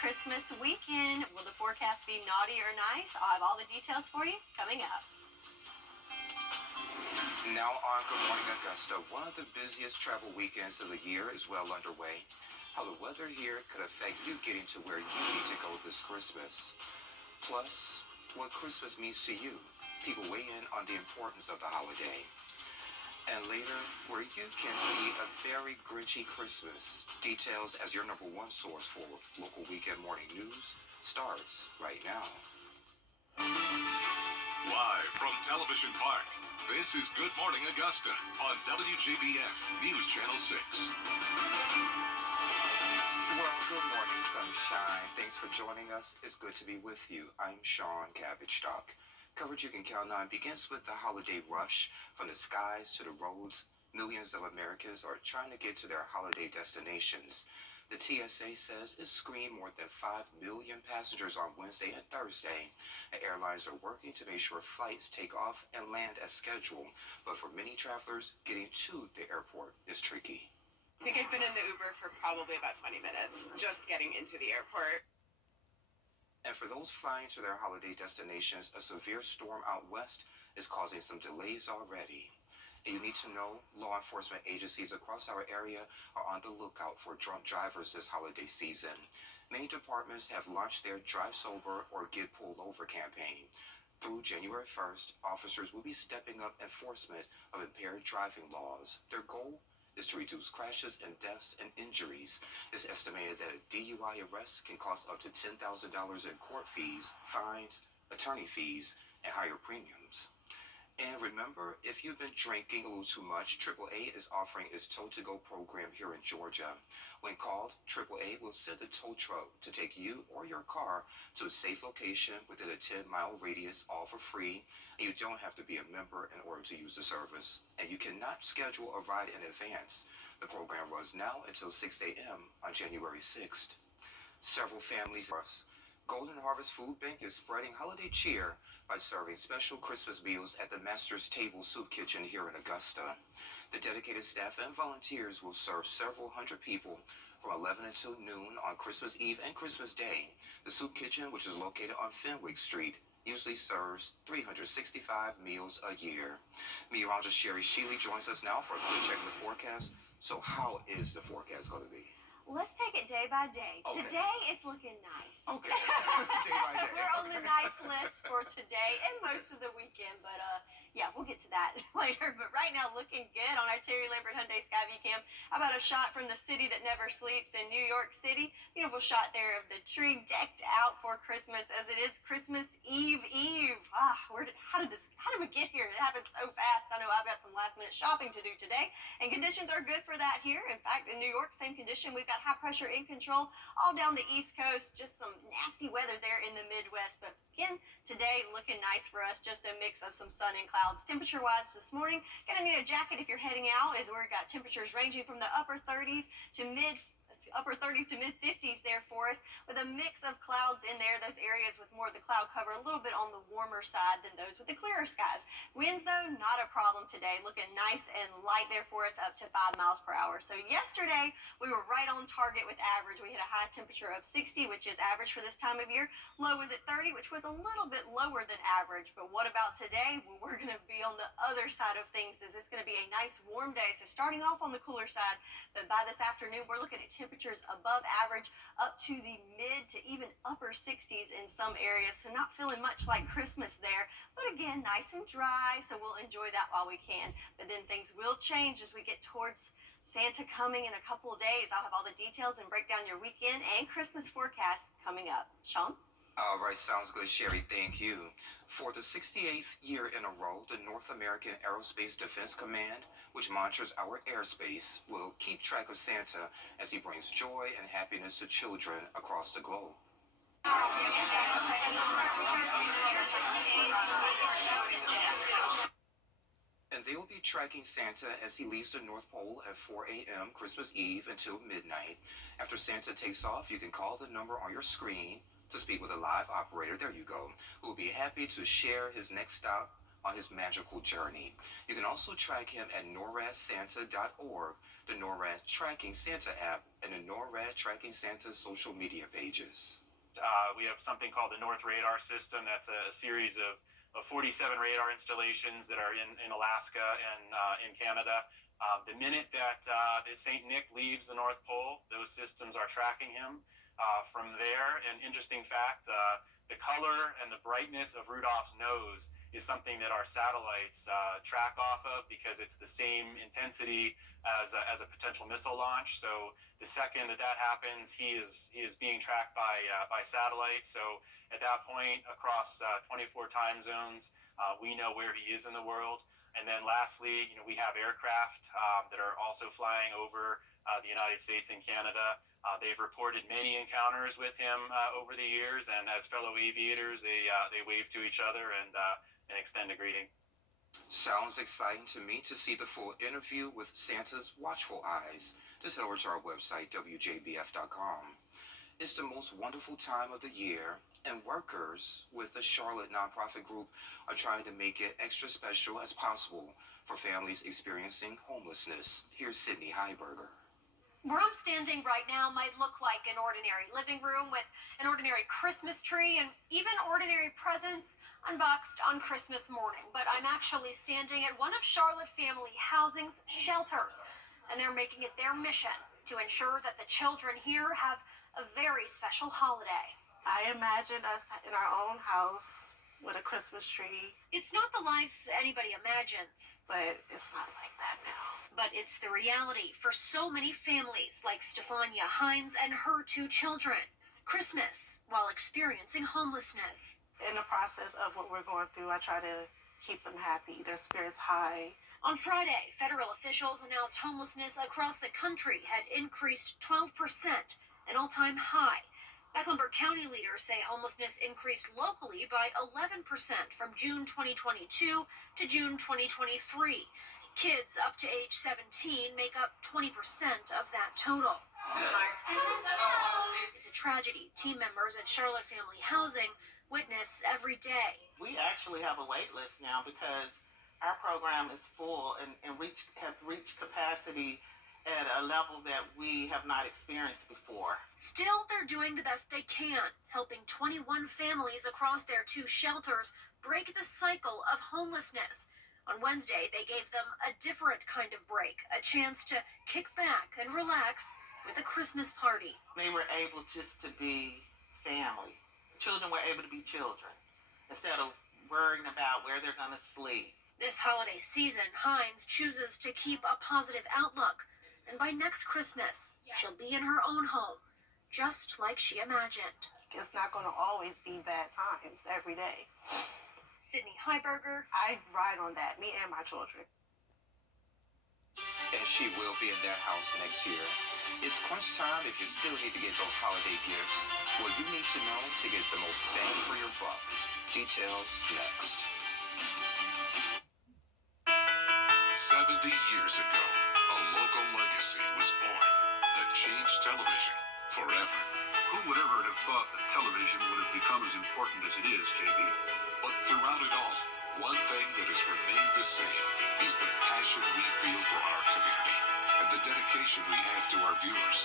Christmas weekend. Will the forecast be naughty or nice? I'll have all the details for you coming up. Now on Good Morning Augusta, one of the busiest travel weekends of the year is well underway. How the weather here could affect you getting to where you need to go this Christmas. Plus, what Christmas means to you. People weigh in on the importance of the holiday. And later, where you can see a very Grinchy Christmas. Details as your number one source for local weekend morning news starts right now. Live from Television Park, this is Good Morning Augusta on WJBF News Channel 6. Well, good morning, sunshine. Thanks for joining us. It's good to be with you. I'm Sean Cabbage-Stock. Coverage you can count on begins with the holiday rush. From the skies to the roads, millions of Americans are trying to get to their holiday destinations. The TSA says it screened more than 5 million passengers on Wednesday and Thursday. The airlines are working to make sure flights take off and land as scheduled. But for many travelers, getting to the airport is tricky. I think I've been in the Uber for probably about 20 minutes, just getting into the airport. And for those flying to their holiday destinations, a severe storm out west is causing some delays already. And you need to know law enforcement agencies across our area are on the lookout for drunk drivers this holiday season. Many departments have launched their Drive Sober or Get Pulled Over campaign. Through January 1st, officers will be stepping up enforcement of impaired driving laws. Their goal is to reduce crashes and deaths and injuries. It's estimated that a DUI arrest can cost up to $10,000 in court fees, fines, attorney fees, and higher premiums. And remember, if you've been drinking a little too much, AAA is offering its Tow-to-Go program here in Georgia. When called, AAA will send a tow truck to take you or your car to a safe location within a 10-mile radius, all for free. And you don't have to be a member in order to use the service. And you cannot schedule a ride in advance. The program runs now until 6 a.m. on January 6th. Several families Golden Harvest Food Bank is spreading holiday cheer by serving special Christmas meals at the Master's Table Soup Kitchen here in Augusta. The dedicated staff and volunteers will serve several hundred people from 11 until noon on Christmas Eve and Christmas Day. The soup kitchen, which is located on Fenwick Street, usually serves 365 meals a year. Meteorologist Sherry Sheely joins us now for a quick check of the forecast. So how is the forecast going to be? Let's take it day by day. Okay. Today, it's looking nice. Okay. Day by day. We're on the nice list for today and most of the weekend, but yeah, we'll get to that later. But right now, looking good on our Terry Lambert Hyundai Skyview Cam. How about a shot from the city that never sleeps in New York City? Beautiful shot there of the tree decked out for Christmas, as it is Christmas Eve. How did we get here? It happened so fast. I know I've got some last minute shopping to do today, and conditions are good for that here. In fact, in New York, same condition. We've got high pressure in control all down the East Coast. Just some nasty weather there in the Midwest. But again, today looking nice for us. Just a mix of some sun and clouds. Temperature-wise this morning, gonna need a jacket if you're heading out, as we've got temperatures ranging from the upper 30s to mid 50s there for us, with a mix of clouds in there. Those areas with more of the cloud cover a little bit on the warmer side than those with the clearer skies. Winds, though, not a problem today. Looking nice and light there for us, up to 5 miles per hour. So yesterday, we were right on target with average. We had a high temperature of 60, which is average for this time of year. Low was at 30, which was a little bit lower than average. But what about today? Well, we're going to be on the other side of things, as it's going to be a nice warm day. So starting off on the cooler side, but by this afternoon, we're looking at temperatures above average, up to the mid to even upper 60s in some areas. So not feeling much like Christmas there, but again, nice and dry. So we'll enjoy that while we can. But then things will change as we get towards Santa coming in a couple of days. I'll have all the details and break down your weekend and Christmas forecast coming up. Sean? All right, sounds good, Sherry. Thank you. For the 68th year in a row, the North American Aerospace Defense Command, which monitors our airspace, will keep track of Santa as he brings joy and happiness to children across the globe. And they will be tracking Santa as he leaves the North Pole at 4 a.m. Christmas Eve until midnight. After Santa takes off, you can call the number on your screen to speak with a live operator, there you go, who will be happy to share his next stop on his magical journey. You can also track him at noradsanta.org, the NORAD Tracking Santa app, and the NORAD Tracking Santa social media pages. We have something called the North Radar System. That's a series of 47 radar installations that are in Alaska and in Canada. The minute that St. Nick leaves the North Pole, those systems are tracking him from there. An interesting fact, the color and the brightness of Rudolph's nose is something that our satellites track off of because it's the same intensity as a potential missile launch. So the second that happens, he is being tracked by satellites. So at that point, across 24 time zones, we know where he is in the world. And then lastly, we have aircraft that are also flying over the United States and Canada. They've reported many encounters with him over the years, and as fellow aviators, they wave to each other and extend a greeting. Sounds exciting to me to see the full interview with Santa's watchful eyes. Just head over to our website, WJBF.com. It's the most wonderful time of the year, and workers with the Charlotte nonprofit group are trying to make it extra special as possible for families experiencing homelessness. Here's Sydney Heiberger. Where I'm standing right now might look like an ordinary living room with an ordinary Christmas tree and even ordinary presents unboxed on Christmas morning. But I'm actually standing at one of Charlotte Family Housing's shelters, and they're making it their mission to ensure that the children here have a very special holiday. I imagine us in our own house with a Christmas tree. It's not the life anybody imagines, But it's not like that now. but it's the reality for so many families like Stefania Hines and her 2 children. Christmas while experiencing homelessness. In the process of what we're going through, I try to keep them happy, their spirits high. On Friday, federal officials announced homelessness across the country had increased 12%, an all-time high. Mecklenburg County leaders say homelessness increased locally by 11% from June 2022 to June 2023. Kids up to age 17 make up 20% of that total. It's a tragedy team members at Charlotte Family Housing witness every day. We actually have a wait list now because our program is full and have reached capacity at a level that we have not experienced before. Still, they're doing the best they can, helping 21 families across their 2 shelters break the cycle of homelessness. On Wednesday, they gave them a different kind of break, a chance to kick back and relax with a Christmas party. They were able just to be family. Children were able to be children instead of worrying about where they're going to sleep. This holiday season, Hines chooses to keep a positive outlook. And by next Christmas, she'll be in her own home, just like she imagined. It's not going to always be bad times every day. Sydney Heiberger. I ride on that, me and my children. And she will be in that house next year. It's crunch time if you still need to get those holiday gifts. Well, you need to know to get the most bang for your buck. Details next. 70 years ago, a local legacy was born that changed television forever. Who would ever have thought that television would have become as important as it is, JB? But throughout it all, one thing that has remained the same is the passion we feel for our community and the dedication we have to our viewers.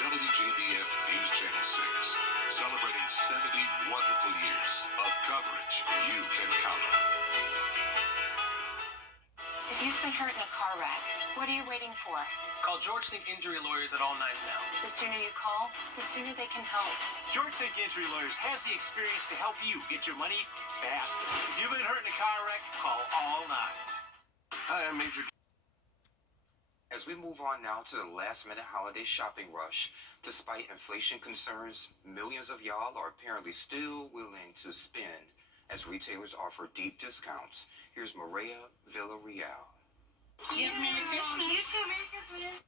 WJBF News Channel 6, celebrating 70 wonderful years of coverage you can count on. If you've been hurt in a car wreck, what are you waiting for? Call George Sink Injury Lawyers at all nines now. The sooner you call, the sooner they can help. George Sink Injury Lawyers has the experience to help you get your money fast. If you've been hurt in a car wreck, call all nines. Hi, I'm Major. As we move on now to the last-minute holiday shopping rush, despite inflation concerns, millions of y'all are apparently still willing to spend as retailers offer deep discounts. Here's Maria Villarreal. Merry Christmas. You too, Merry Christmas.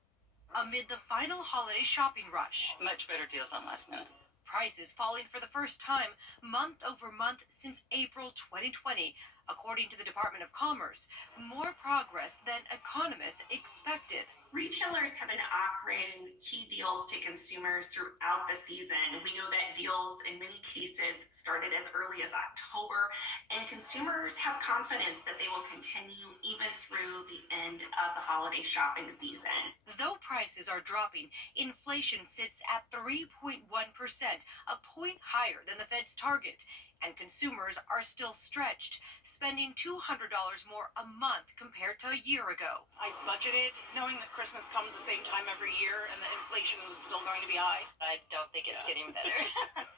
Amid the final holiday shopping rush, Much better deals on last minute. prices falling for the first time month over month since April 2020, according to the Department of Commerce. More progress than economists expected. Retailers have been offering key deals to consumers throughout the season. We know that deals in many cases started as early as October, and consumers have confidence that they will continue even through the end of the holiday shopping season. Though prices are dropping, inflation sits at 3.1%, a point higher than the Fed's target. And consumers are still stretched, spending $200 more a month compared to a year ago. I budgeted knowing that Christmas comes the same time every year and the inflation was still going to be high. I don't think it's getting better.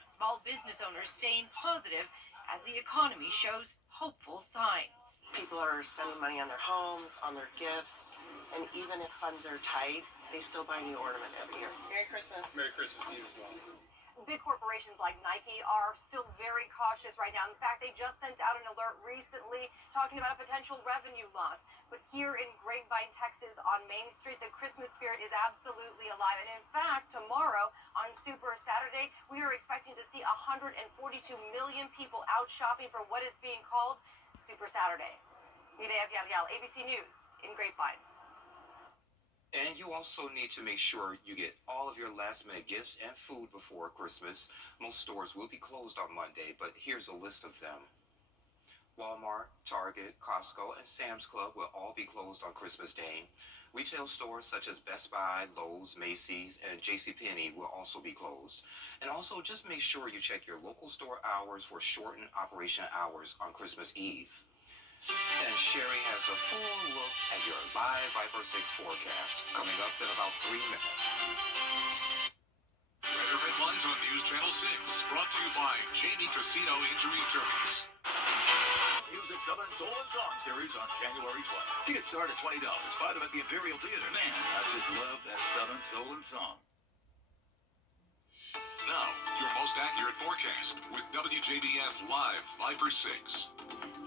Small business owners staying positive as the economy shows hopeful signs. People are spending money on their homes, on their gifts, and even if funds are tight, they still buy a new ornament every year. Merry Christmas. Merry Christmas to you as well. Big corporations like Nike are still very cautious right now. In fact, they just sent out an alert recently talking about a potential revenue loss. But here in Grapevine, Texas, on Main Street, the Christmas spirit is absolutely alive. And in fact, tomorrow on Super Saturday, we are expecting to see 142 million people out shopping for what is being called Super Saturday. Nidea Villarreal, ABC News in Grapevine. And you also need to make sure you get all of your last-minute gifts and food before Christmas. Most stores will be closed on Monday, but here's a list of them. Walmart, Target, Costco, and Sam's Club will all be closed on Christmas Day. Retail stores such as Best Buy, Lowe's, Macy's, and JCPenney will also be closed. And also just make sure you check your local store hours for shortened operation hours on Christmas Eve. And Sherry has a full look at your live Viper 6 forecast coming up in about 3 minutes. Weather headlines on News Channel 6, brought to you by Jamie Casino Injury Attorneys. Music Southern Soul and Song Series on January 12th. Tickets start at $20. Buy them at the Imperial Theater. Man, I just love that Southern Soul and Song. Now, your most accurate forecast with WJBF Live Viper 6.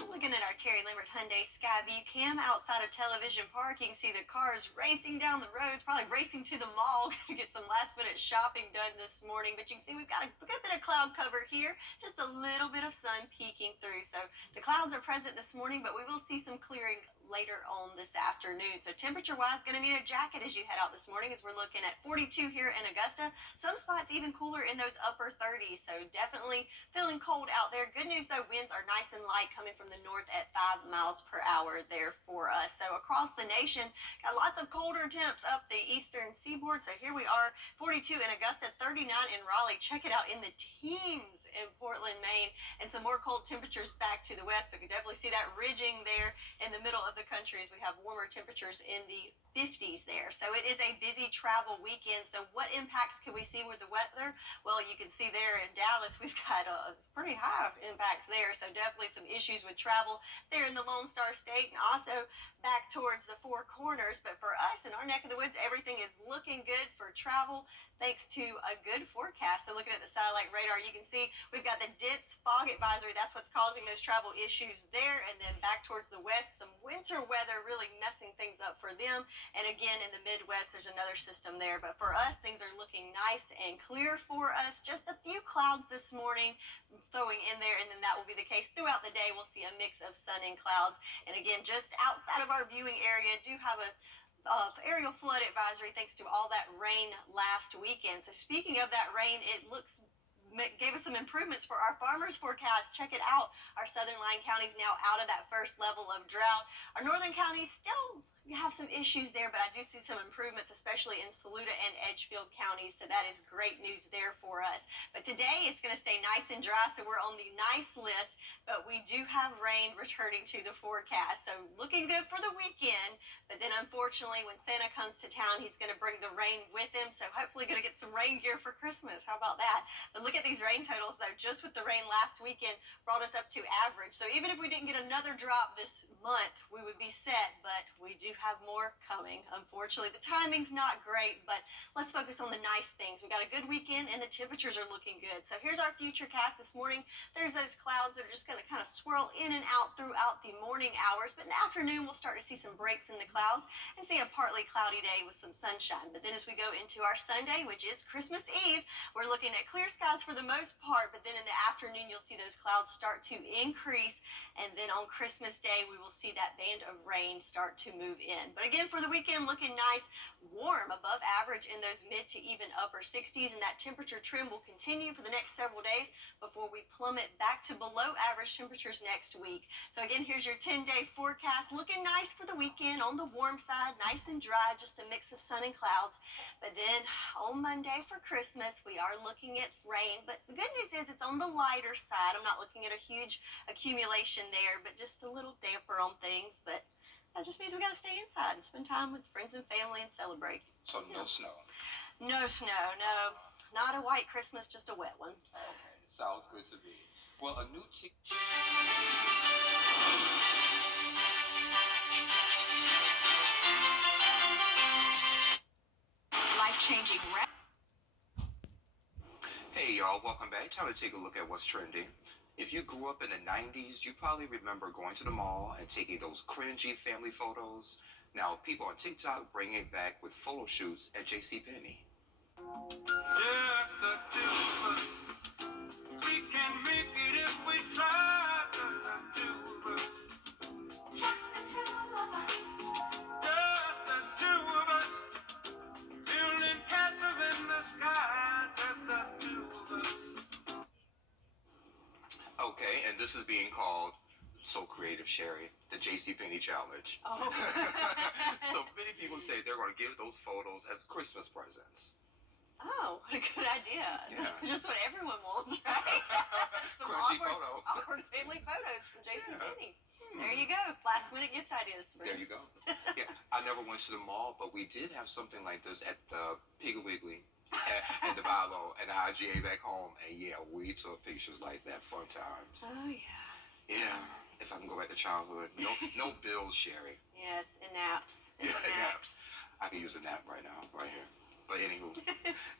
Looking at our Terry Lambert Hyundai Skyview cam outside of Television Park, you can see the cars racing down the roads, probably racing to the mall to get some last-minute shopping done this morning. But you can see we've got a good bit of cloud cover here, just a little bit of sun peeking through. So the clouds are present this morning, but we will see some clearing later on this afternoon. So temperature-wise, going to need a jacket as you head out this morning, as we're looking at 42 here in Augusta. Some spots even cooler in those upper 30s, so definitely feeling cold out there. Good news, though, winds are nice and light coming from the north at 5 miles per hour there for us. So across the nation, got lots of colder temps up the eastern seaboard. So here we are, 42 in Augusta, 39 in Raleigh. Check it out, in the teens in Portland, Maine, and some more cold temperatures back to the west. But you can definitely see that ridging there in the middle of the country as we have warmer temperatures in the 50s there. So it is a busy travel weekend. So what impacts can we see with the weather? Well, you can see there in Dallas, we've got pretty high impacts there. So definitely some issues with travel there in the Lone Star State, and also back towards the Four Corners. But for us in our neck of the woods, everything is looking good for travel thanks to a good forecast. So looking at the satellite radar, you can see we've got the dense fog advisory. That's what's causing those travel issues there. And then back towards the west, some winter weather really messing things up for them. And again, in the Midwest, there's another system there. But for us, things are looking nice and clear for us. Just a few clouds this morning throwing in there, and then that will be the case throughout the day. We'll see a mix of sun and clouds. And again, just outside of our viewing area, do have a aerial flood advisory thanks to all that rain last weekend. So speaking of that rain, it gave us some improvements for our farmers forecast. Check it out. Our southern line counties now out of that first level of drought. Our northern counties still have some issues there, but I do see some improvements, especially in Saluda and Edgefield counties. So that is great news there for us. But today it's going to stay nice and dry, so we're on the nice list, but we do have rain returning to the forecast. So looking good for the weekend, but then unfortunately when Santa comes to town, he's going to bring the rain with him. So hopefully going to get some rain gear for Christmas. How about that? But look at these rain totals though. Just with the rain last weekend brought us up to average. So even if we didn't get another drop this month, we would be set, but we do have more coming. Unfortunately, the timing's not great, but let's focus on the nice things. We got a good weekend and the temperatures are looking good. So here's our future cast this morning. There's those clouds that are just going to kind of swirl in and out throughout the morning hours, but in the afternoon we'll start to see some breaks in the clouds and see a partly cloudy day with some sunshine. But then as we go into our Sunday, which is Christmas Eve, we're looking at clear skies for the most part, but then in the afternoon you'll see those clouds start to increase, and then on Christmas Day we will see that band of rain start to move in. But again, for the weekend, looking nice, warm, above average in those mid to even upper 60s, and that temperature trend will continue for the next several days before we plummet back to below average temperatures next week. So again, here's your 10-day forecast. Looking nice for the weekend, on the warm side, nice and dry, just a mix of sun and clouds. But then on Monday for Christmas, we are looking at rain. But the good news is it's on the lighter side. I'm not looking at a huge accumulation there, but just a little damper on things. But that just means we got to stay inside and spend time with friends and family and celebrate. So no snow. No snow, no. Not a white Christmas, just a wet one. Okay, sounds good to me. Well, a new Life-changing Hey y'all, welcome back. Time to take a look at what's trending. If you grew up in the 90s, you probably remember going to the mall and taking those cringy family photos. Now, people on TikTok bring it back with photo shoots at JCPenney. Just the two of us. We can make it if we try. Just the two of us. Just the two of us. Just the two of us. Building castles in the sky. Just the two of us. Okay, and this is being called So Creative, Sherry, the JCPenney Challenge. Oh. So many people say they're going to give those photos as Christmas presents. Oh, what a good idea. Yeah. That's just what everyone wants, right? Some Cringy awkward, photos. awkward family photos from JCPenney. There you go. Last minute gift ideas. There you go. Yeah, I never went to the mall, but we did have something like this at the Piggly Wiggly and the Bilo and the IGA back home. And yeah, we took pictures like that. Fun times. Oh, yeah. Yeah, if I can go back to childhood. No bills, Sherry. Yes, and naps. And Naps. I can use a nap right now, right here. But anywho,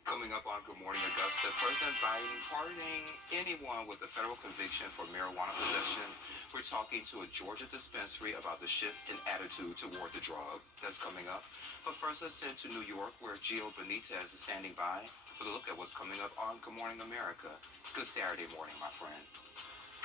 coming up on Good Morning Augusta, President Biden pardoning anyone with a federal conviction for marijuana possession. We're talking to a Georgia dispensary about the shift in attitude toward the drug that's coming up. But first, let's head to New York, where Gio Benitez is standing by with a look at what's coming up on Good Morning America. Good Saturday morning, my friend.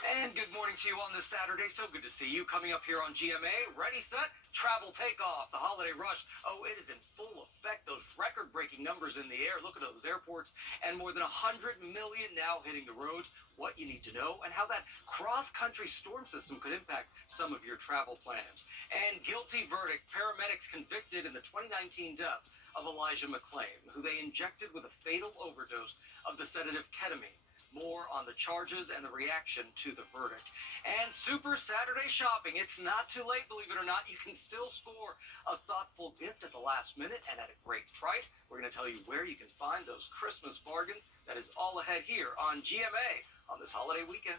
And good morning to you on this Saturday. So good to see you coming up here on GMA. Ready, set, travel, takeoff. The holiday rush. Oh, it is in full effect. Those record-breaking numbers in the air. Look at those airports. And more than 100 million now hitting the roads. What you need to know and how that cross-country storm system could impact some of your travel plans. And guilty verdict. Paramedics convicted in the 2019 death of Elijah McClain, who they injected with a fatal overdose of the sedative ketamine. More on the charges and the reaction to the verdict. And Super Saturday shopping. It's not too late, believe it or not. You can still score a thoughtful gift at the last minute and at a great price. We're going to tell you where you can find those Christmas bargains. That is all ahead here on GMA on this holiday weekend.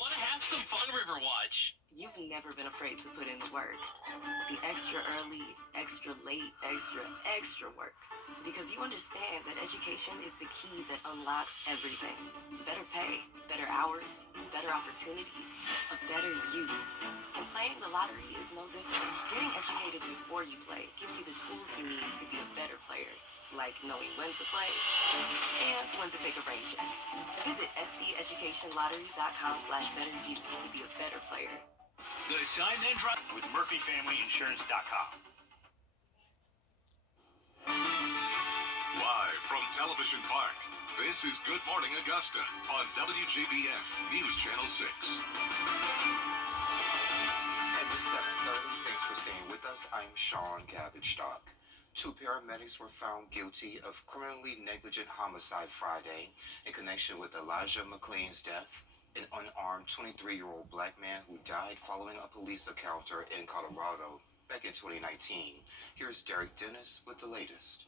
Want to have some fun, Riverwatch? You've never been afraid to put in the work. The extra early, extra late, extra work. Because you understand that education is the key that unlocks everything. Better pay, better hours, better opportunities, a better you. And playing the lottery is no different. Getting educated before you play gives you the tools you need to be a better player. Like knowing when to play and when to take a rain check. Visit sceducationlottery.com/betteryou to be a better player. The Shine Then Drive with MurphyFamilyInsurance.com. Live from Television Park, this is Good Morning Augusta on WJBF News Channel 6. And this 7:30, thanks for staying with us. I'm Sean Cabbage-Stock. 2 paramedics were found guilty of criminally negligent homicide Friday in connection with Elijah McClain's death, an unarmed 23-year-old black man who died following a police encounter in Colorado back in 2019. Here's Derek Dennis with the latest.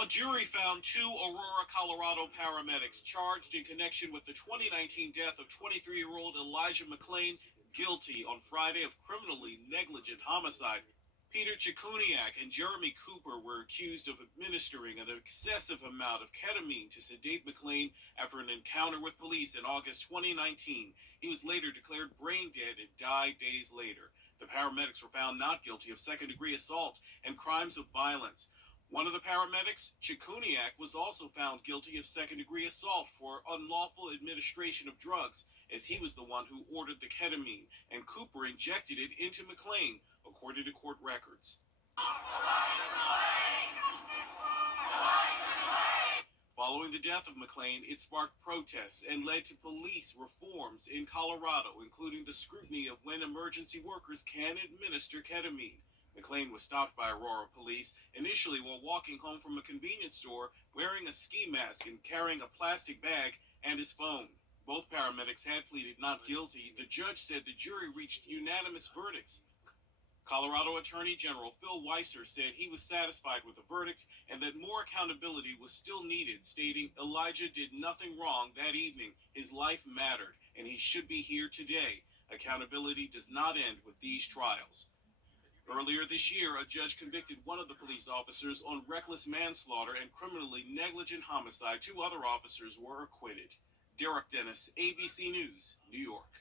A jury found 2 Aurora, Colorado paramedics charged in connection with the 2019 death of 23-year-old Elijah McClain guilty on Friday of criminally negligent homicide. Peter Chikuniak and Jeremy Cooper were accused of administering an excessive amount of ketamine to sedate McClain after an encounter with police in August 2019. He was later declared brain dead and died days later. The paramedics were found not guilty of second-degree assault and crimes of violence. One of the paramedics, Chikuniak, was also found guilty of second-degree assault for unlawful administration of drugs, as he was the one who ordered the ketamine, and Cooper injected it into McLean, according to court records. Following the death of McLean, it sparked protests and led to police reforms in Colorado, including the scrutiny of when emergency workers can administer ketamine. McLean was stopped by Aurora police initially while walking home from a convenience store wearing a ski mask and carrying a plastic bag and his phone. Both paramedics had pleaded not guilty. The judge said the jury reached unanimous verdicts. Colorado Attorney General Phil Weiser said he was satisfied with the verdict and that more accountability was still needed, stating Elijah did nothing wrong that evening. His life mattered, and he should be here today. Accountability does not end with these trials. Earlier this year, a judge convicted one of the police officers on reckless manslaughter and criminally negligent homicide. Two other officers were acquitted. Derek Dennis, ABC News, New York.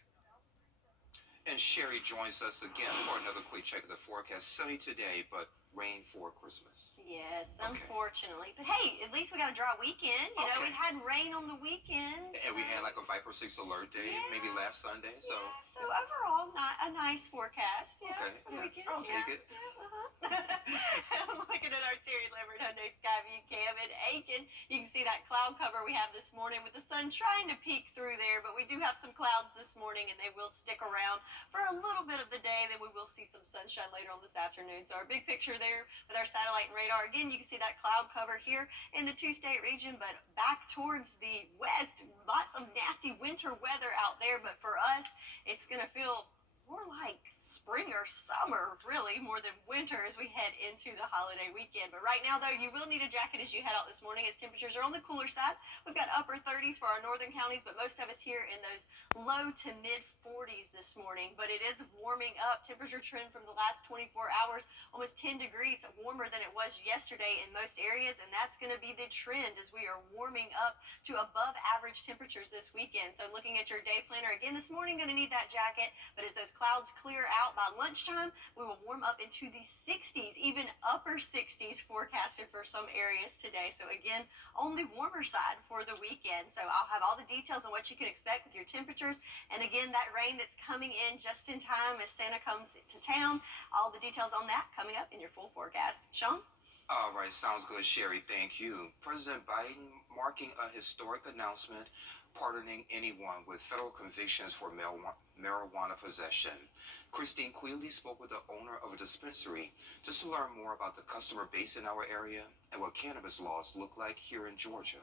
And Sherry joins us again for another quick check of the forecast. Sunny today, but rain for Christmas. Yes, unfortunately. But hey, at least we got a dry weekend. You know, we had rain on the weekend. And we had like a Viper 6 alert day, maybe last Sunday. So overall, not a nice forecast. Yeah, okay, for the weekend. I'll take it. I'm looking at our Terry Lambert Hyundai Skyview cam in Aiken. You can see that cloud cover we have this morning with the sun trying to peek through there, but we do have some clouds this morning, and they will stick around for a little bit of the day. Then we will see some sunshine later on this afternoon. So our big picture there with our satellite and radar. Again, you can see that cloud cover here in the two-state region, but back towards the west, lots of nasty winter weather out there. But for us, it's going to feel more like spring or summer, really, more than winter as we head into the holiday weekend. But right now, though, you will need a jacket as you head out this morning as temperatures are on the cooler side. We've got upper 30s for our northern counties, but most of us here in those low to mid 40s this morning. But it is warming up. Temperature trend from the last 24 hours, almost 10 degrees warmer than it was yesterday in most areas, and that's going to be the trend as we are warming up to above average temperatures this weekend. So looking at your day planner, again, this morning going to need that jacket, but as those clouds clear out by lunchtime, we will warm up into the 60s, even upper 60s forecasted for some areas today. So again, on the warmer side for the weekend. So I'll have all the details on what you can expect with your temperatures. And again, that rain that's coming in just in time as Santa comes to town. All the details on that coming up in your full forecast. Sean? All right, sounds good, Sherry. Thank you. President Biden marking a historic announcement pardoning anyone with federal convictions for marijuana possession. Christine Quealy spoke with the owner of a dispensary just to learn more about the customer base in our area and what cannabis laws look like here in Georgia.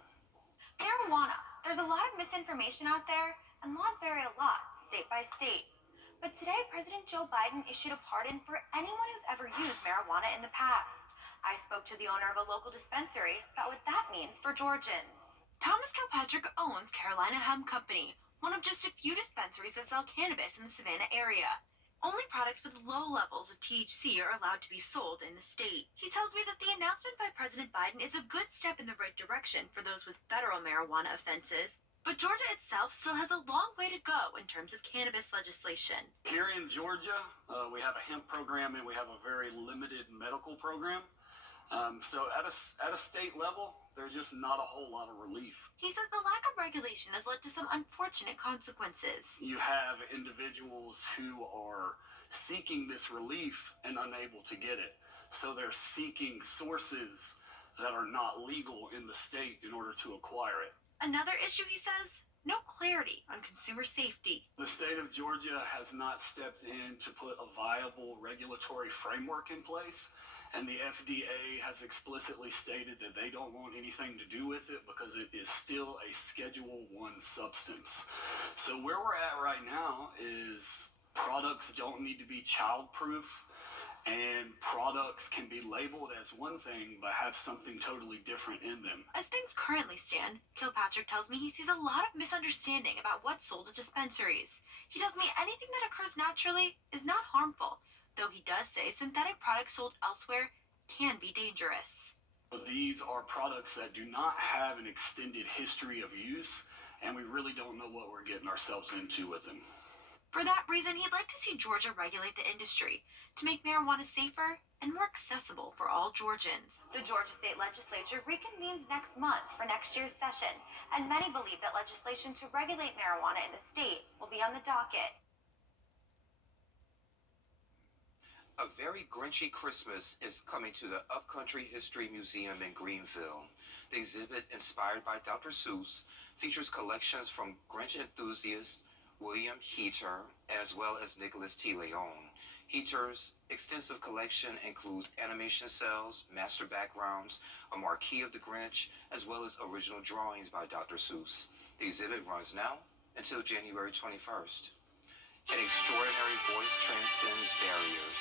Marijuana. There's a lot of misinformation out there, and laws vary a lot, state by state. But today, President Joe Biden issued a pardon for anyone who's ever used marijuana in the past. I spoke to the owner of a local dispensary about what that means for Georgians. Thomas Kilpatrick owns Carolina Hemp Company, one of just a few dispensaries that sell cannabis in the Savannah area. Only products with low levels of THC are allowed to be sold in the state. He tells me that the announcement by President Biden is a good step in the right direction for those with federal marijuana offenses, but Georgia itself still has a long way to go in terms of cannabis legislation. Here in Georgia, we have a hemp program and we have a very limited medical program. So at a state level, there's just not a whole lot of relief. He says the lack of regulation has led to some unfortunate consequences. You have individuals who are seeking this relief and unable to get it. So they're seeking sources that are not legal in the state in order to acquire it. Another issue, he says, no clarity on consumer safety. The state of Georgia has not stepped in to put a viable regulatory framework in place. And the FDA has explicitly stated that they don't want anything to do with it because it is still a Schedule I substance. So where we're at right now is products don't need to be childproof, and products can be labeled as one thing but have something totally different in them. As things currently stand, Kilpatrick tells me he sees a lot of misunderstanding about what's sold at dispensaries. He tells me anything that occurs naturally is not harmful, though he does say synthetic products sold elsewhere can be dangerous. But these are products that do not have an extended history of use, and we really don't know what we're getting ourselves into with them. For that reason, he'd like to see Georgia regulate the industry to make marijuana safer and more accessible for all Georgians. The Georgia State Legislature reconvenes next month for next year's session, and many believe that legislation to regulate marijuana in the state will be on the docket. A very Grinchy Christmas is coming to the Upcountry History Museum in Greenville. The exhibit, inspired by Dr. Seuss, features collections from Grinch enthusiast William Heater, as well as Nicholas T. Leone. Heater's extensive collection includes animation cells, master backgrounds, a marquee of the Grinch, as well as original drawings by Dr. Seuss. The exhibit runs now until January 21st. An extraordinary voice transcends barriers.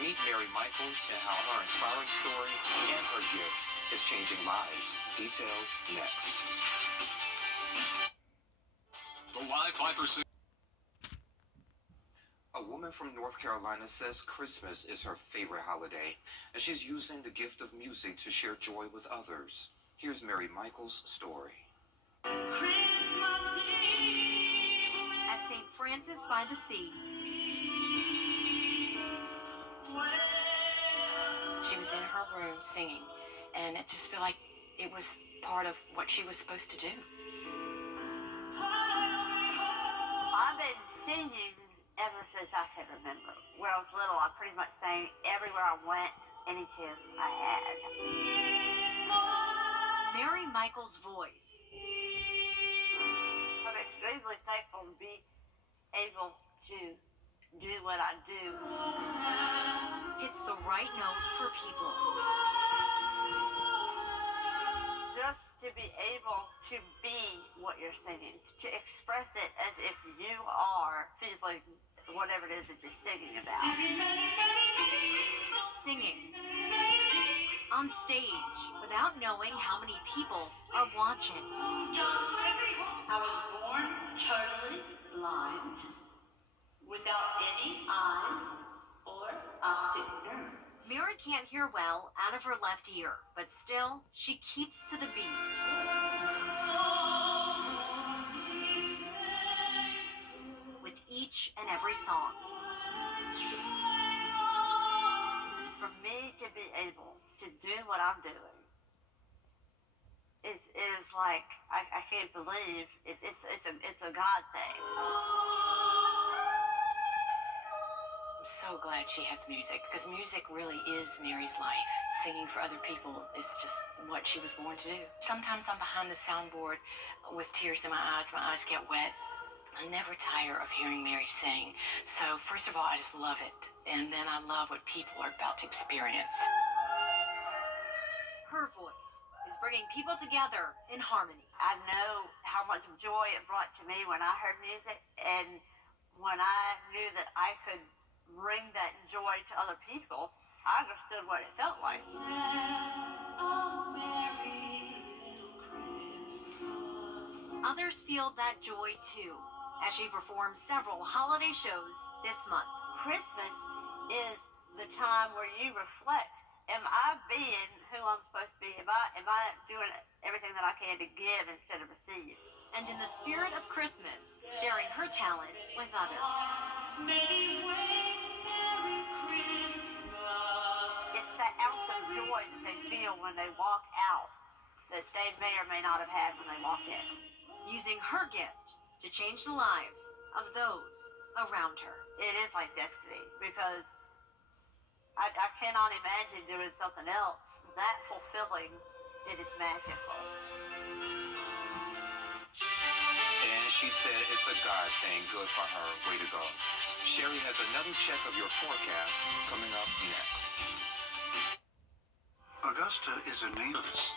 Meet Mary Michaels and how her inspiring story and her gift is changing lives. Details next. The live 5%. A woman from North Carolina says Christmas is her favorite holiday, and she's using the gift of music to share joy with others. Here's Mary Michaels' story. At St. Francis by the Sea, She was in her room singing, and it just felt like it was part of what she was supposed to do. I've been singing ever since I can remember. When I was little, I pretty much sang everywhere I went, any chance I had. Mary Michaels' voice. I'm extremely thankful to be able to do what I do. Hits the right note for people. Just to be able to be what you're singing, to express it as if you are feeling whatever it is that you're singing about. Singing. On stage, without knowing how many people are watching. I was born totally blind, without any eyes or optic nerves. Mary can't hear well out of her left ear, but still, she keeps to the beat. With each and every song. For me to be able to do what I'm doing is like, I can't believe it's a God thing. I'm so glad she has music, because music really is Mary's life. Singing for other people is just what she was born to do. Sometimes I'm behind the soundboard with tears in my eyes get wet. I never tire of hearing Mary sing. So first of all, I just love it. And then I love what people are about to experience. Her voice is bringing people together in harmony. I know how much joy it brought to me when I heard music, and when I knew that I could bring that joy to other people, I understood what it felt like. Others feel that joy too, as she performs several holiday shows this month. Christmas is the time where you reflect. Am I being who I'm supposed to be? Am I doing everything that I can to give instead of receive? And in the spirit of Christmas, sharing her talent with others. Many ways, Merry Christmas. It's that ounce of joy that they feel when they walk out that they may or may not have had when they walked in. Using her gift to change the lives of those around her. It is like destiny, because I cannot imagine doing something else that fulfilling. It is magical. And she said it's a God thing. Good for her. Way to go. Sherry has another check of your forecast coming up next. Augusta is a name of this.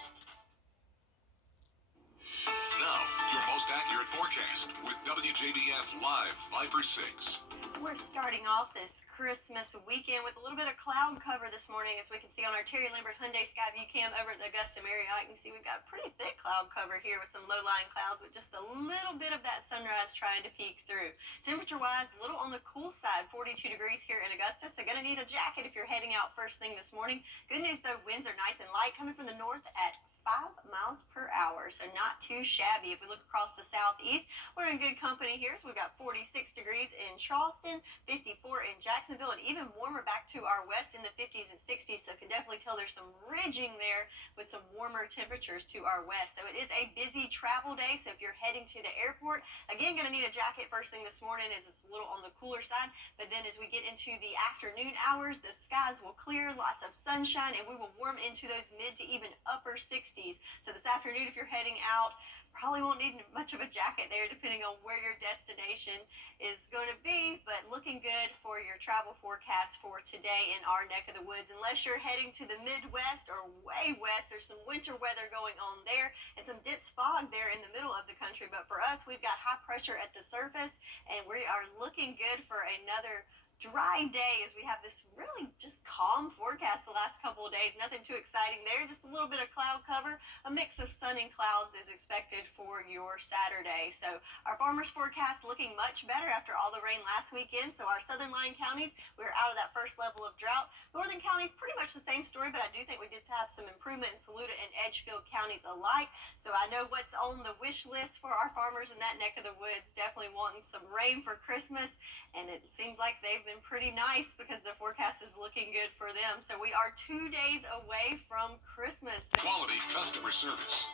Now, your most accurate forecast with WJBF Live 5/6. We're starting off this Christmas weekend with a little bit of cloud cover this morning, as we can see on our Terry Lambert Hyundai Skyview Cam over at the Augusta Marriott. You can see we've got pretty thick cloud cover here with some low-lying clouds with just a little bit of that sunrise trying to peek through. Temperature-wise, a little on the cool side, 42 degrees here in Augusta, so going to need a jacket if you're heading out first thing this morning. Good news, though, winds are nice and light, coming from the north at 5 miles per hour, so not too shabby. If we look across the southeast, we're in good company here. So we've got 46 degrees in Charleston, 54 in Jacksonville, and even warmer back to our west in the 50s and 60s. So can definitely tell there's some ridging there with some warmer temperatures to our west. So it is a busy travel day. So if you're heading to the airport, again, going to need a jacket first thing this morning as it's a little on the cooler side. But then as we get into the afternoon hours, the skies will clear, lots of sunshine, and we will warm into those mid to even upper 60s. So this afternoon, if you're heading out, probably won't need much of a jacket there depending on where your destination is going to be, but looking good for your travel forecast for today in our neck of the woods. Unless you're heading to the Midwest or way west, there's some winter weather going on there and some dense fog there in the middle of the country. But for us, we've got high pressure at the surface, and we are looking good for another dry day as we have this really just calm forecast the last couple of days. Nothing too exciting there, just a little bit of cloud cover. A mix of sun and clouds is expected for your Saturday. So our farmers forecast looking much better after all the rain last weekend. So our southern line counties, we're out of that first level of drought. Northern counties, pretty much the same story, but I do think we did have some improvement in Saluda and Edgefield counties alike. So I know what's on the wish list for our farmers in that neck of the woods, definitely wanting some rain for Christmas, and it seems like they've been pretty nice because the forecast is looking good for them. So we are 2 days away from Christmas. Quality customer service.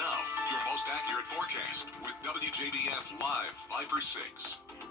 Now, your most accurate forecast with WJBF Live Viper 6.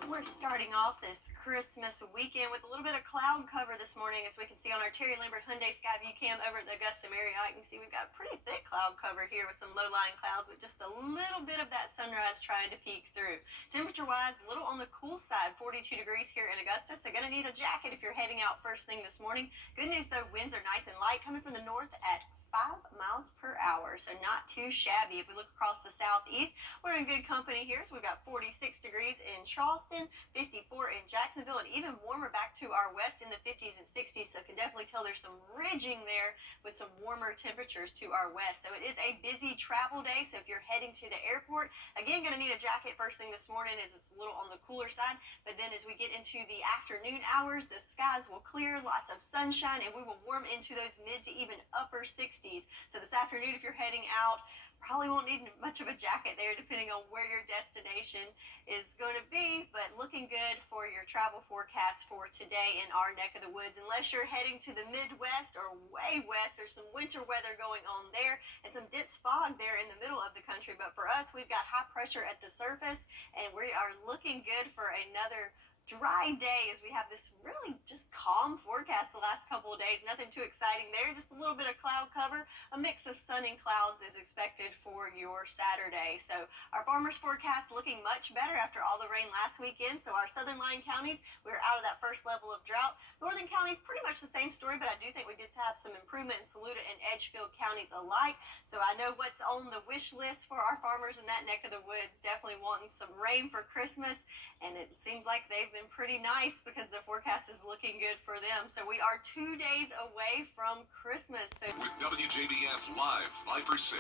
We're starting off this Christmas weekend with a little bit of cloud cover this morning, as we can see on our Terry Lambert Hyundai Skyview Cam over at the Augusta Marriott. You can see we've got pretty thick cloud cover here with some low-lying clouds with just a little bit of that sunrise trying to peek through. Temperature-wise, a little on the cool side, 42 degrees here in Augusta, so going to need a jacket if you're heading out first thing this morning. Good news, though, winds are nice and light coming from the north at 5 miles per hour, so not too shabby. If we look across the southeast, we're in good company here. So we've got 46 degrees in Charleston, 54 in Jacksonville, and even warmer back to our west in the 50s and 60s. So can definitely tell there's some ridging there with some warmer temperatures to our west. So it is a busy travel day. So if you're heading to the airport, again, going to need a jacket first thing this morning as it's a little on the cooler side. But then as we get into the afternoon hours, the skies will clear, lots of sunshine, and we will warm into those mid to even upper 60s. So this afternoon, if you're heading out, probably won't need much of a jacket there depending on where your destination is going to be, but looking good for your travel forecast for today in our neck of the woods. Unless you're heading to the Midwest or way west, there's some winter weather going on there and some dense fog there in the middle of the country. But for us, we've got high pressure at the surface, and we are looking good for another dry day as we have this really just calm forecast the last couple of days. Nothing too exciting there, just a little bit of cloud cover. A mix of sun and clouds is expected for your Saturday. So our farmers forecast looking much better after all the rain last weekend. So our southern line counties, we're out of that first level of drought. Northern counties, pretty much the same story, but I do think we did have some improvement in Saluda and Edgefield counties alike. So I know what's on the wish list for our farmers in that neck of the woods, definitely wanting some rain for Christmas, and it seems like they've been pretty nice because the forecast is looking good for them. So we are 2 days away from Christmas. So with WJBF Live Viper 6.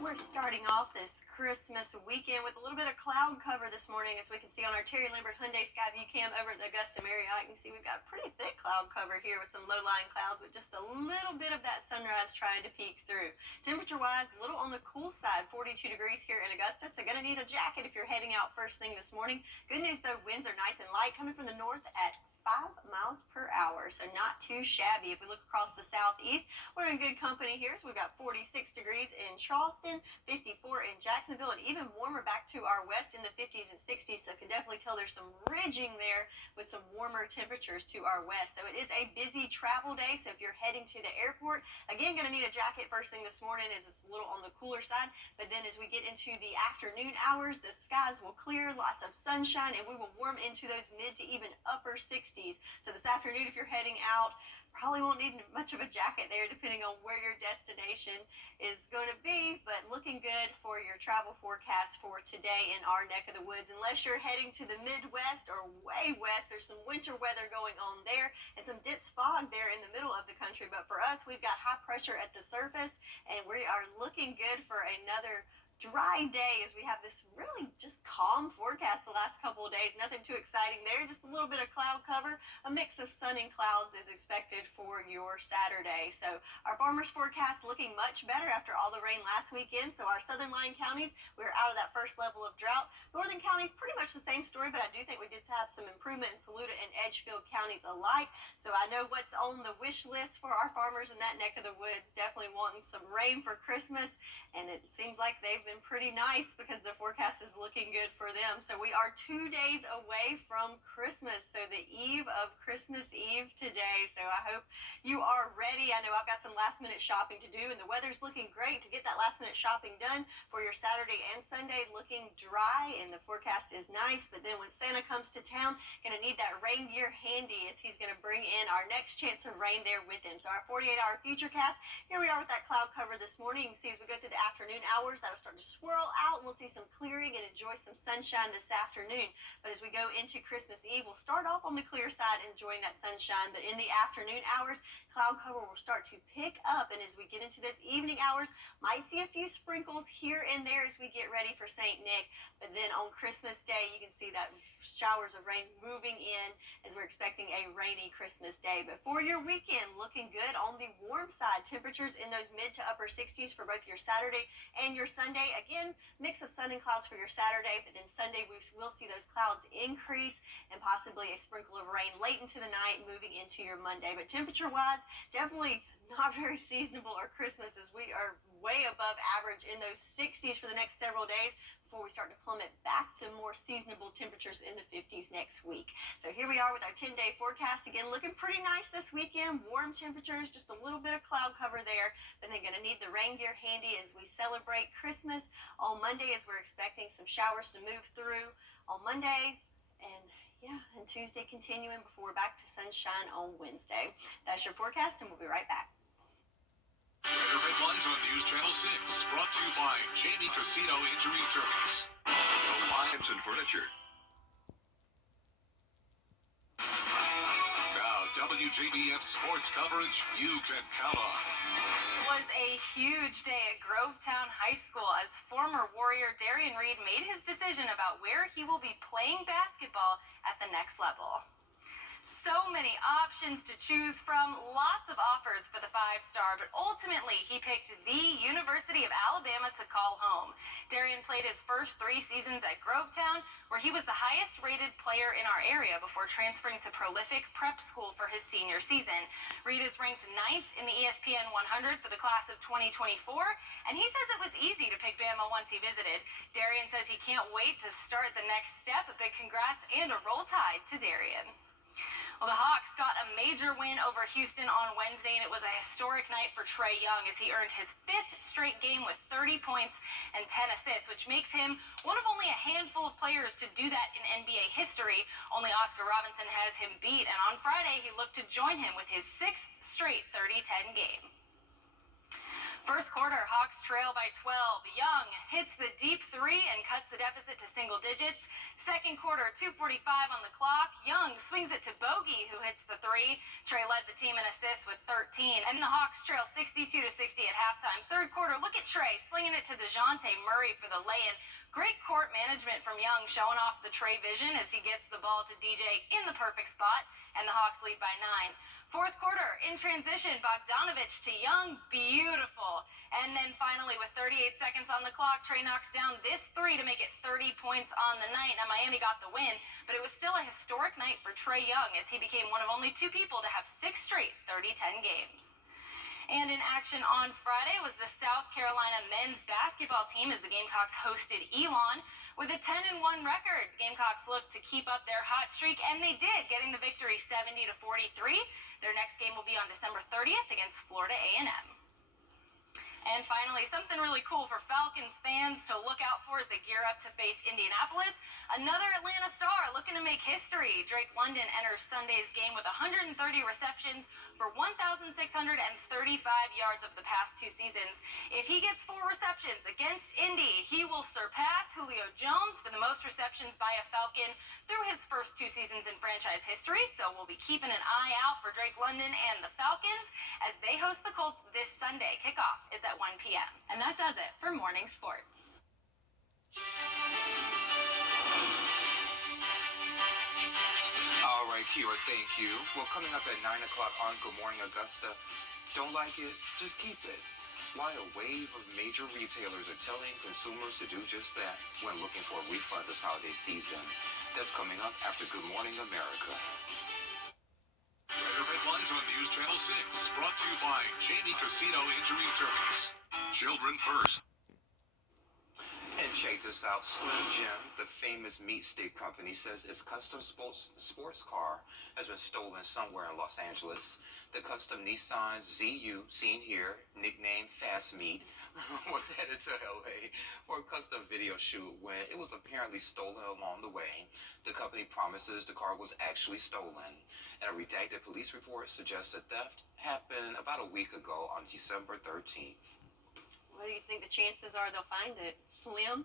We're starting off this Christmas weekend with a little bit of cloud cover this morning, as we can see on our Terry Lambert Hyundai Skyview Cam over at the Augusta Marriott. You can see we've got pretty thick cloud cover here with some low-lying clouds with just a little bit of that sunrise trying to peek through. Temperature-wise, a little on the cool side, 42 degrees here in Augusta, so going to need a jacket if you're heading out first thing this morning. Good news, though, winds are nice and light coming from the north at 5 miles per hour, so not too shabby. If we look across the southeast, we're in good company here. So we've got 46 degrees in Charleston, 54 in Jacksonville, and even warmer back to our west in the 50s and 60s. So can definitely tell there's some ridging there with some warmer temperatures to our west. So it is a busy travel day. So if you're heading to the airport, again, going to need a jacket first thing this morning as it's a little on the cooler side. But then as we get into the afternoon hours, the skies will clear, lots of sunshine, and we will warm into those mid to even upper 60s. So this afternoon, if you're heading out, probably won't need much of a jacket there depending on where your destination is going to be, but looking good for your travel forecast for today in our neck of the woods. Unless you're heading to the Midwest or way west, there's some winter weather going on there and some dense fog there in the middle of the country. But for us, we've got high pressure at the surface, and we are looking good for another dry day as we have this really just calm forecast the last couple of days. Nothing too exciting there, just a little bit of cloud cover. A mix of sun and clouds is expected for your Saturday. So our farmers forecast looking much better after all the rain last weekend. So our southern line counties, we're out of that first level of drought. Northern counties, pretty much the same story, but I do think we did have some improvement in Saluda and Edgefield counties alike. So I know what's on the wish list for our farmers in that neck of the woods. Definitely wanting some rain for Christmas, and it seems like they've been pretty nice because the forecast is looking good for them. So we are 2 days away from Christmas, so the eve of Christmas Eve today. So I hope you are ready. I know I've got some last minute shopping to do, and the weather's looking great to get that last minute shopping done for your Saturday and Sunday. Looking dry, and the forecast is nice, but then when Santa comes to town, gonna need that reindeer handy as he's gonna bring in our next chance of rain there with him. So our 48-hour future cast, here we are with that cloud cover this morning. You can see as we go through the afternoon hours, that'll start to swirl out, and we'll see some clearing and enjoy some sunshine this afternoon. But as we go into Christmas Eve, we'll start off on the clear side, enjoying that sunshine. But in the afternoon hours, cloud cover will start to pick up, and as we get into this evening hours, might see a few sprinkles here and there as we get ready for St. Nick. But then on Christmas Day, you can see that showers of rain moving in as we're expecting a rainy Christmas Day. But for your weekend, looking good on the warm side. Temperatures in those mid to upper 60s for both your Saturday and your Sunday. Again, mix of sun and clouds for your Saturday, but then Sunday we will see those clouds increase and possibly a sprinkle of rain late into the night moving into your Monday. But temperature-wise, definitely not very seasonable or Christmas, as we are way above average in those 60s for the next several days before we start to plummet back to more seasonable temperatures in the 50s next week. So here we are with our 10-day forecast. Again, looking pretty nice this weekend. Warm temperatures, just a little bit of cloud cover there. Then they're going to need the rain gear handy as we celebrate Christmas. On Monday, as we're expecting some showers to move through on Monday, and Tuesday continuing before we're back to sunshine on Wednesday. That's your forecast, and we'll be right back. Weather headlines on News Channel 6, brought to you by Jamie Casino Injury Attorneys, the Lions and Furniture. Now, WJBF sports coverage you can count on. It was a huge day at Grovetown High School as former Warrior Darian Reed made his decision about where he will be playing basketball at the next level. So many options to choose from, lots of offers for the five-star, but ultimately he picked the University of Alabama to call home. Darian played his first 3 seasons at Grovetown, where he was the highest-rated player in our area before transferring to prolific prep school for his senior season. Reed is ranked 9th in the ESPN 100 for the class of 2024, and he says it was easy to pick Bama once he visited. Darian says he can't wait to start the next step. A big congrats and a Roll Tide to Darian. Well, the Hawks got a major win over Houston on Wednesday, and it was a historic night for Trae Young as he earned his 5th straight game with 30 points and 10 assists, which makes him one of only a handful of players to do that in NBA history. Only Oscar Robinson has him beat, and on Friday he looked to join him with his 6th straight 30-10 game. First quarter, Hawks trail by 12. Young hits the deep 3 and cuts the deficit to single digits. Second quarter, 2:45 on the clock. Young swings it to Bogey, who hits the 3. Trae led the team in assists with 13. And the Hawks trail 62-60 at halftime. Third quarter, look at Trae slinging it to DeJounte Murray for the lay-in. Great court management from Young, showing off the Trae vision as he gets the ball to DJ in the perfect spot. And the Hawks lead by 9. Fourth quarter, in transition, Bogdanovich to Young, beautiful. And then finally, with 38 seconds on the clock, Trae knocks down this 3 to make it 30 points on the night. Now, Miami got the win, but it was still a historic night for Trae Young as he became one of only 2 people to have 6 straight 30-10 games. And in action on Friday was the South Carolina men's basketball team as the Gamecocks hosted Elon. With a 10-1 record, the Gamecocks looked to keep up their hot streak, and they did, getting the victory 70-43. Their next game will be on December 30th against Florida A&M. And finally, something really cool for Falcons fans to look out for as they gear up to face Indianapolis. Another Atlanta star looking to make history. Drake London enters Sunday's game with 130 receptions for 1,635 yards over the past 2 seasons. If he gets 4 receptions against Indy, he will surpass Julio Jones for the most receptions by a Falcon through his first 2 seasons in franchise history. So we'll be keeping an eye out for Drake London and the Falcons as they host the Colts this Sunday. Kickoff is at 1 p.m. And that does it for morning sports. right, Kira, thank you. Well, coming up at 9 o'clock on Good Morning Augusta, don't like it? Just keep it. Why a wave of major retailers are telling consumers to do just that when looking for a refund this holiday season. That's coming up after Good Morning America. Weather headlines on News Channel 6, brought to you by Jamie Casino Injury Attorneys. Children first. And check this out, Slim Jim, the famous meat stick company, says its custom sports car has been stolen somewhere in Los Angeles. The custom Nissan ZU, seen here, nicknamed Fast Meat, was headed to LA for a custom video shoot when it was apparently stolen along the way. The company promises the car was actually stolen. And a redacted police report suggests the theft happened about a week ago on December 13th. What do you think the chances are they'll find it? Slim?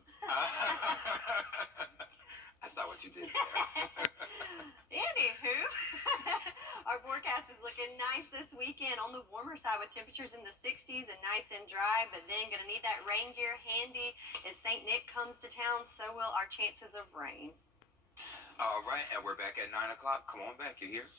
That's not what you did there. Anywho, our forecast is looking nice this weekend on the warmer side with temperatures in the 60s and nice and dry, but then going to need that rain gear handy. As St. Nick comes to town, so will our chances of rain. All right, and we're back at 9 o'clock. Come on back, you hear?